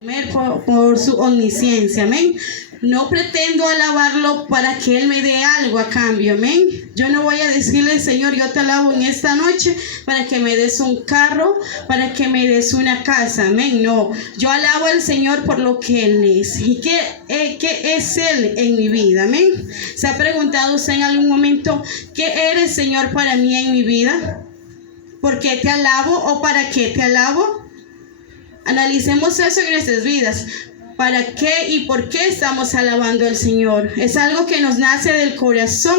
por su omnisciencia, amén. No pretendo alabarlo para que Él me dé algo a cambio, amén. Yo no voy a decirle, Señor, yo te alabo en esta noche para que me des un carro, para que me des una casa, amén. No, yo alabo al Señor por lo que Él es. ¿Y qué es Él en mi vida, amén? ¿Se ha preguntado usted en algún momento, qué eres, Señor, para mí en mi vida? ¿Por qué te alabo o para qué te alabo? Analicemos eso en nuestras vidas. ¿Para qué y por qué estamos alabando al Señor? ¿Es algo que nos nace del corazón?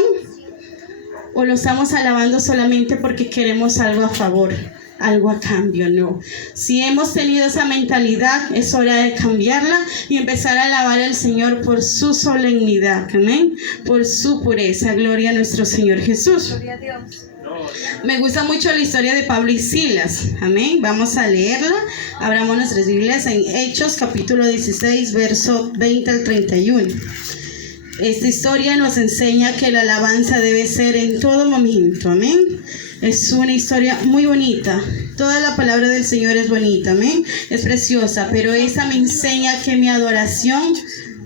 ¿O lo estamos alabando solamente porque queremos algo a favor, algo a cambio? No. Si hemos tenido esa mentalidad, es hora de cambiarla y empezar a alabar al Señor por su solemnidad, amén, por su pureza. Gloria a nuestro Señor Jesús. Gloria a Dios. Me gusta mucho la historia de Pablo y Silas, amén. Vamos a leerla. Abramos nuestras Biblias en Hechos capítulo 16, verso 20 al 31. Esta historia nos enseña que la alabanza debe ser en todo momento, amén. Es una historia muy bonita. Toda la palabra del Señor es bonita, amén. Es preciosa, pero esa me enseña que mi adoración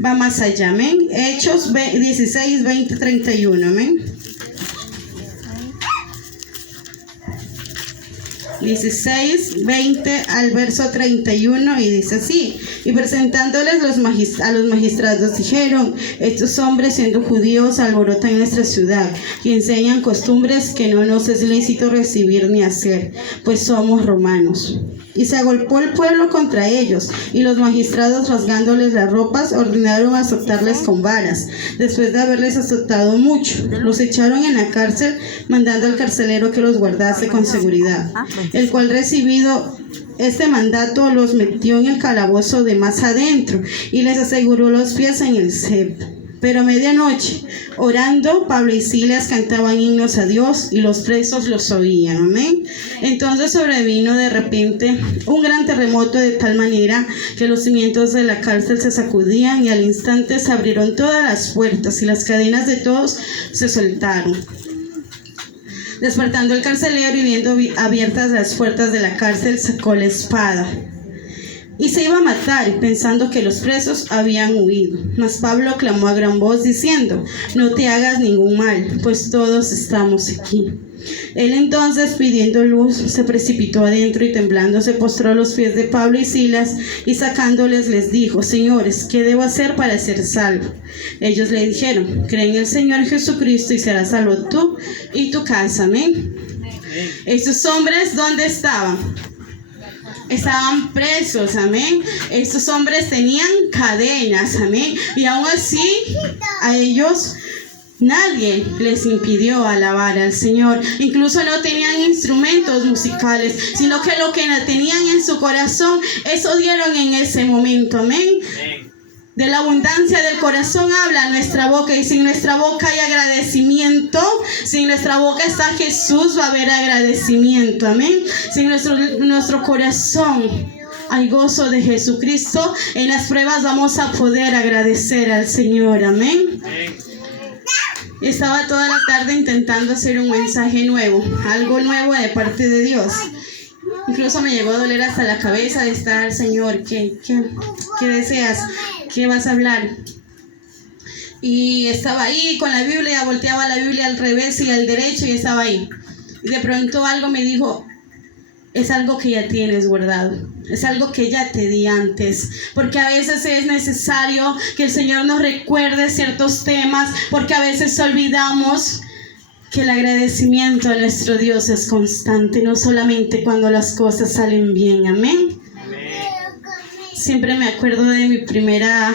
va más allá, amén. Hechos 16, 20, 31, amén. 16, 20 al verso 31 y dice así: y presentándoles a los magistrados dijeron: estos hombres, siendo judíos, alborotan nuestra ciudad y enseñan costumbres que no nos es lícito recibir ni hacer, pues somos romanos. Y se agolpó el pueblo contra ellos, y los magistrados, rasgándoles las ropas, ordenaron azotarles con varas. Después de haberles azotado mucho, los echaron en la cárcel, mandando al carcelero que los guardase con seguridad, el cual, recibido este mandato, los metió en el calabozo de más adentro y les aseguró los pies en el cepo. Pero a medianoche, orando, Pablo y Silas cantaban himnos a Dios y los presos los oían, amén. Entonces sobrevino de repente un gran terremoto, de tal manera que los cimientos de la cárcel se sacudían, y al instante se abrieron todas las puertas y las cadenas de todos se soltaron. Despertando el carcelero y viendo abiertas las puertas de la cárcel, sacó la espada y se iba a matar, pensando que los presos habían huido. Mas Pablo clamó a gran voz diciendo: no te hagas ningún mal, pues todos estamos aquí. Él entonces, pidiendo luz, se precipitó adentro y temblando se postró a los pies de Pablo y Silas, y sacándoles les dijo: señores, ¿qué debo hacer para ser salvo? Ellos le dijeron: cree en el Señor Jesucristo y serás salvo tú y tu casa, amén. Estos hombres, ¿dónde estaban? Estaban presos, amén. Estos hombres tenían cadenas, amén. Y aún así, a ellos nadie les impidió alabar al Señor. Incluso no tenían instrumentos musicales, sino que lo que tenían en su corazón, eso dieron en ese momento, amén. De la abundancia del corazón habla nuestra boca, y si en nuestra boca hay agradecimiento, si en nuestra boca está Jesús, va a haber agradecimiento, amén. Si en nuestro corazón hay gozo de Jesucristo, en las pruebas vamos a poder agradecer al Señor, amén. Estaba toda la tarde intentando hacer un mensaje nuevo, algo nuevo de parte de Dios. Incluso me llegó a doler hasta la cabeza de estar: Señor, ¿qué deseas? ¿Qué vas a hablar? Y estaba ahí con la Biblia, volteaba la Biblia al revés y al derecho y estaba ahí. Y de pronto algo me dijo: es algo que ya tienes guardado, es algo que ya te di antes. Porque a veces es necesario que el Señor nos recuerde ciertos temas, porque a veces olvidamos que el agradecimiento a nuestro Dios es constante, no solamente cuando las cosas salen bien, amén. Siempre me acuerdo de mi primera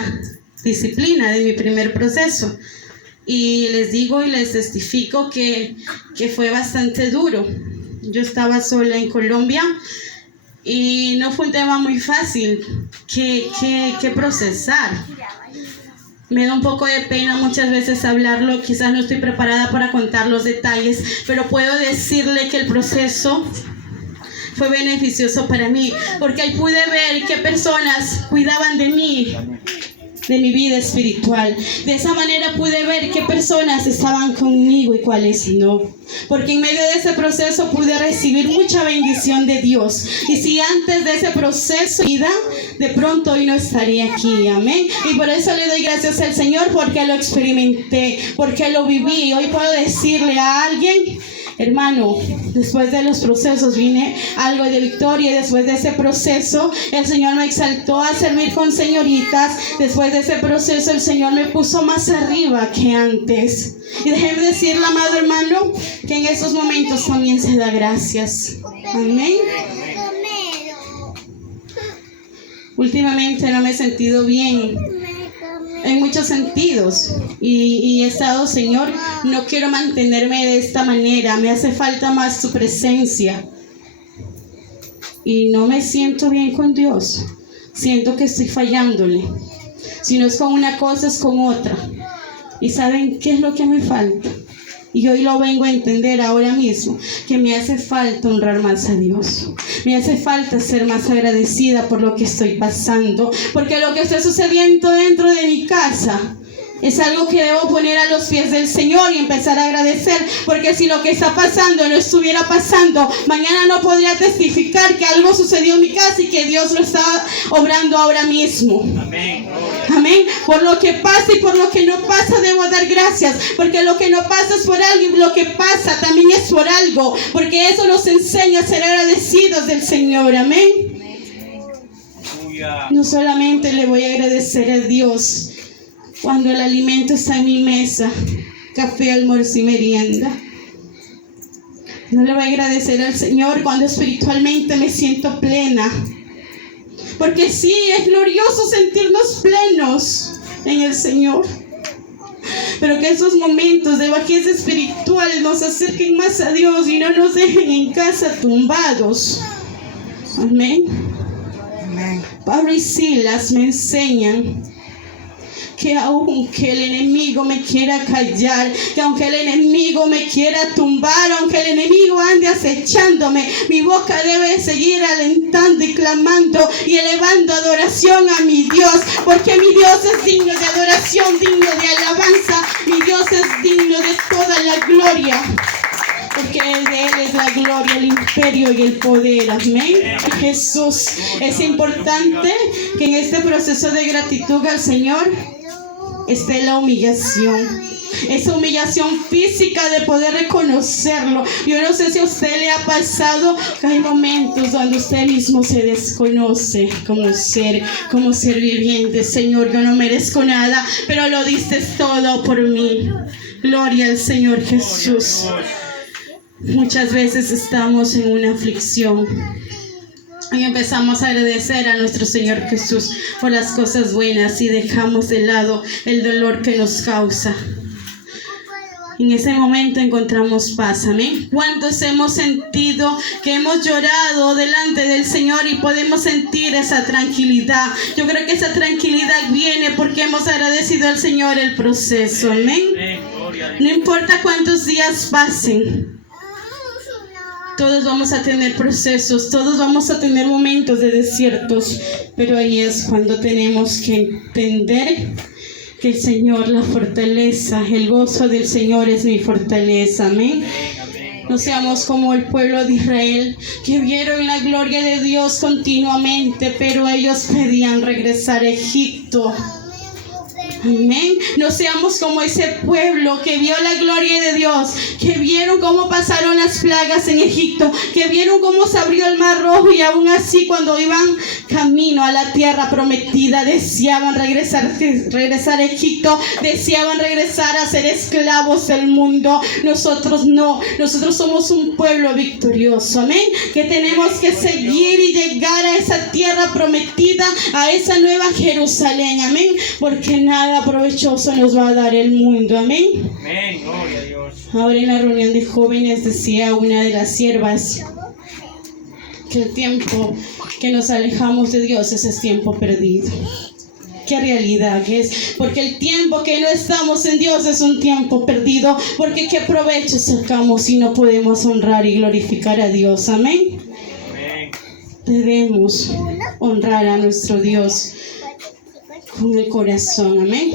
disciplina, de mi primer proceso, y les digo y les testifico que fue bastante duro. Yo estaba sola en Colombia y no fue un tema muy fácil que procesar. Me da un poco de pena muchas veces hablarlo, quizás no estoy preparada para contar los detalles, pero puedo decirle que el proceso fue beneficioso para mí, porque ahí pude ver qué personas cuidaban de mí, de mi vida espiritual. De esa manera pude ver qué personas estaban conmigo y cuáles no. Porque en medio de ese proceso pude recibir mucha bendición de Dios. Y si antes de ese proceso, de pronto hoy no estaría aquí. Amén. Y por eso le doy gracias al Señor, porque lo experimenté, porque lo viví. Hoy puedo decirle a alguien: hermano, después de los procesos viene algo de victoria, y después de ese proceso el Señor me exaltó a servir con señoritas. Después de ese proceso el Señor me puso más arriba que antes. Y déjeme decirle, amado hermano, que en esos momentos también se da gracias. Amén. Últimamente no me he sentido bien en muchos sentidos y he estado: Señor, no quiero mantenerme de esta manera, me hace falta más tu presencia. Y no me siento bien con Dios, siento que estoy fallándole. Si no es con una cosa, es con otra. ¿Y saben qué es lo que me falta? Y hoy lo vengo a entender ahora mismo, que me hace falta honrar más a Dios. Me hace falta ser más agradecida por lo que estoy pasando, porque lo que está sucediendo dentro de mi casa es algo que debo poner a los pies del Señor y empezar a agradecer, porque si lo que está pasando no estuviera pasando, mañana no podría testificar que algo sucedió en mi casa y que Dios lo está obrando ahora mismo. Amén. Amén. Por lo que pasa y por lo que no pasa debo dar gracias, porque lo que no pasa es por algo y lo que pasa también es por algo, porque eso nos enseña a ser agradecidos del Señor. Amén. No solamente le voy a agradecer a Dios cuando el alimento está en mi mesa, café, almuerzo y merienda. No le voy a agradecer al Señor cuando espiritualmente me siento plena. Porque sí, es glorioso sentirnos plenos en el Señor. Pero que esos momentos de bajez espiritual nos acerquen más a Dios y no nos dejen en casa tumbados. Amén. Pablo y Silas me enseñan que aunque el enemigo me quiera callar, que aunque el enemigo me quiera tumbar, aunque el enemigo ande acechándome, mi boca debe seguir alentando y clamando y elevando adoración a mi Dios, porque mi Dios es digno de adoración, digno de alabanza, mi Dios es digno de toda la gloria. Porque de Él es la gloria, el imperio y el poder. Amén. Jesús. Es importante que en este proceso de gratitud al Señor esté la humillación. Esa humillación física de poder reconocerlo. Yo no sé si a usted le ha pasado que hay momentos donde usted mismo se desconoce como ser viviente. Señor, yo no merezco nada, pero lo diste todo por mí. Gloria al Señor Jesús. Muchas veces estamos en una aflicción y empezamos a agradecer a nuestro Señor Jesús por las cosas buenas y dejamos de lado el dolor que nos causa. En ese momento encontramos paz. Amén. ¿Cuántos hemos sentido que hemos llorado delante del Señor y podemos sentir esa tranquilidad? Yo creo que esa tranquilidad viene porque hemos agradecido al Señor el proceso. Amén. No importa cuántos días pasen, todos vamos a tener procesos, todos vamos a tener momentos de desiertos, pero ahí es cuando tenemos que entender que el Señor, la fortaleza, el gozo del Señor es mi fortaleza. Amén. No seamos como el pueblo de Israel, que vieron la gloria de Dios continuamente, pero ellos pedían regresar a Egipto. Amén. No seamos como ese pueblo que vio la gloria de Dios, que vieron cómo pasaron las plagas en Egipto, que vieron cómo se abrió el mar rojo y aún así cuando iban camino a la tierra prometida deseaban regresar a Egipto, deseaban regresar a ser esclavos del mundo. Nosotros no, nosotros somos un pueblo victorioso. Amén. Que tenemos que seguir y llegar a esa tierra prometida, a esa nueva Jerusalén. Amén. Porque nada provechoso nos va a dar el mundo. Amén. Amén. Gloria a Dios. Ahora en la reunión de jóvenes decía una de las siervas que el tiempo que nos alejamos de Dios es tiempo perdido. Qué realidad que es, porque el tiempo que no estamos en Dios es un tiempo perdido, porque qué provecho sacamos si no podemos honrar y glorificar a Dios. Amén. Amén. Debemos honrar a nuestro Dios. con el corazón. Amén.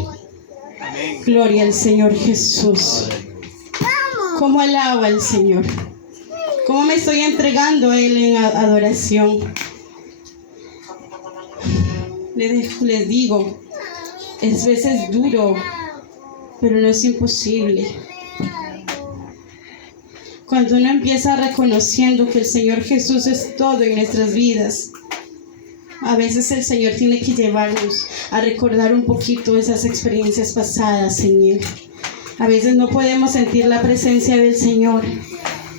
Gloria al Señor Jesús. ¿Cómo alabo al Señor? ¿Cómo me estoy entregando a Él en adoración? Les digo, es veces duro, pero no es imposible. Cuando uno empieza reconociendo que el Señor Jesús es todo en nuestras vidas, a veces el Señor tiene que llevarnos a recordar un poquito esas experiencias pasadas en Él. A veces no podemos sentir la presencia del Señor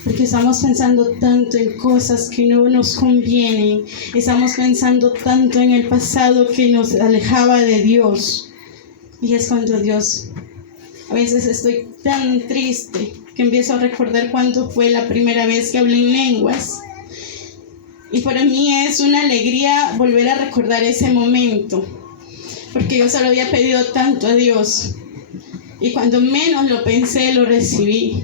porque estamos pensando tanto en cosas que no nos convienen. Estamos pensando tanto en el pasado que nos alejaba de Dios. Y es cuando Dios, a veces estoy tan triste que empiezo a recordar cuándo fue la primera vez que hablé en lenguas. Y para mí es una alegría volver a recordar ese momento, porque yo solo había pedido tanto a Dios. Y cuando menos lo pensé, lo recibí.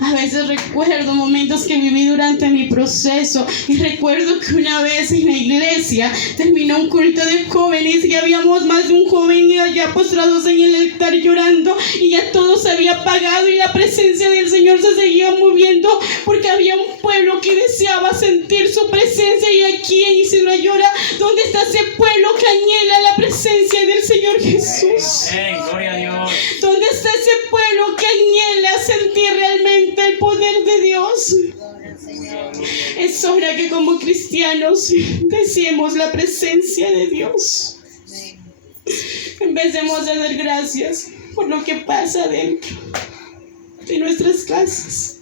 A veces recuerdo momentos que viví durante mi proceso y recuerdo que una vez en la iglesia terminó un culto de jóvenes y habíamos más de un joven allá postrados en el altar llorando y ya todo se había apagado y la presencia del Señor se seguía moviendo porque había un pueblo que deseaba sentir su presencia. Y aquí en Isidro Ayora, ¿dónde está ese pueblo que anhela la presencia del Señor Jesús? Gloria a Dios. ¿Dónde está ese pueblo que anhela sentir realmente el poder de Dios? Es hora que como cristianos deseemos la presencia de Dios. Empecemos a dar gracias por lo que pasa dentro de nuestras casas.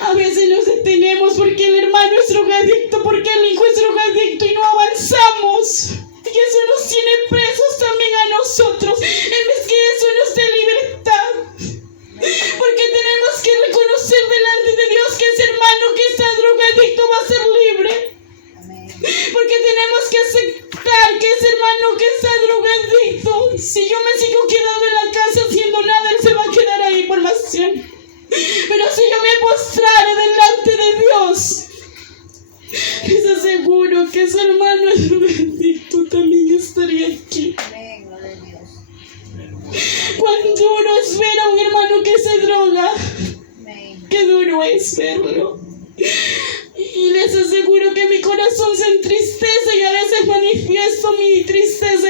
A veces nos detenemos porque el hermano es drogadicto, porque el hijo es drogadicto y no avanzamos. Y eso nos tiene presos también a nosotros, en vez que eso nos dé libertad. Porque tenemos que reconocer delante de Dios que ese hermano que está drogadicto va a ser libre. Porque tenemos que aceptar que ese hermano que está drogadicto, si yo me sigo quedando en la casa haciendo nada, él se va a quedar ahí por más tiempo. Pero si yo me postrare delante de Dios, les aseguro que ese hermano drogadicto también estaría aquí. Cuán duro es ver a un hermano que se droga. Qué duro es verlo. Y les aseguro que mi corazón se entristece y a veces manifiesto mi tristeza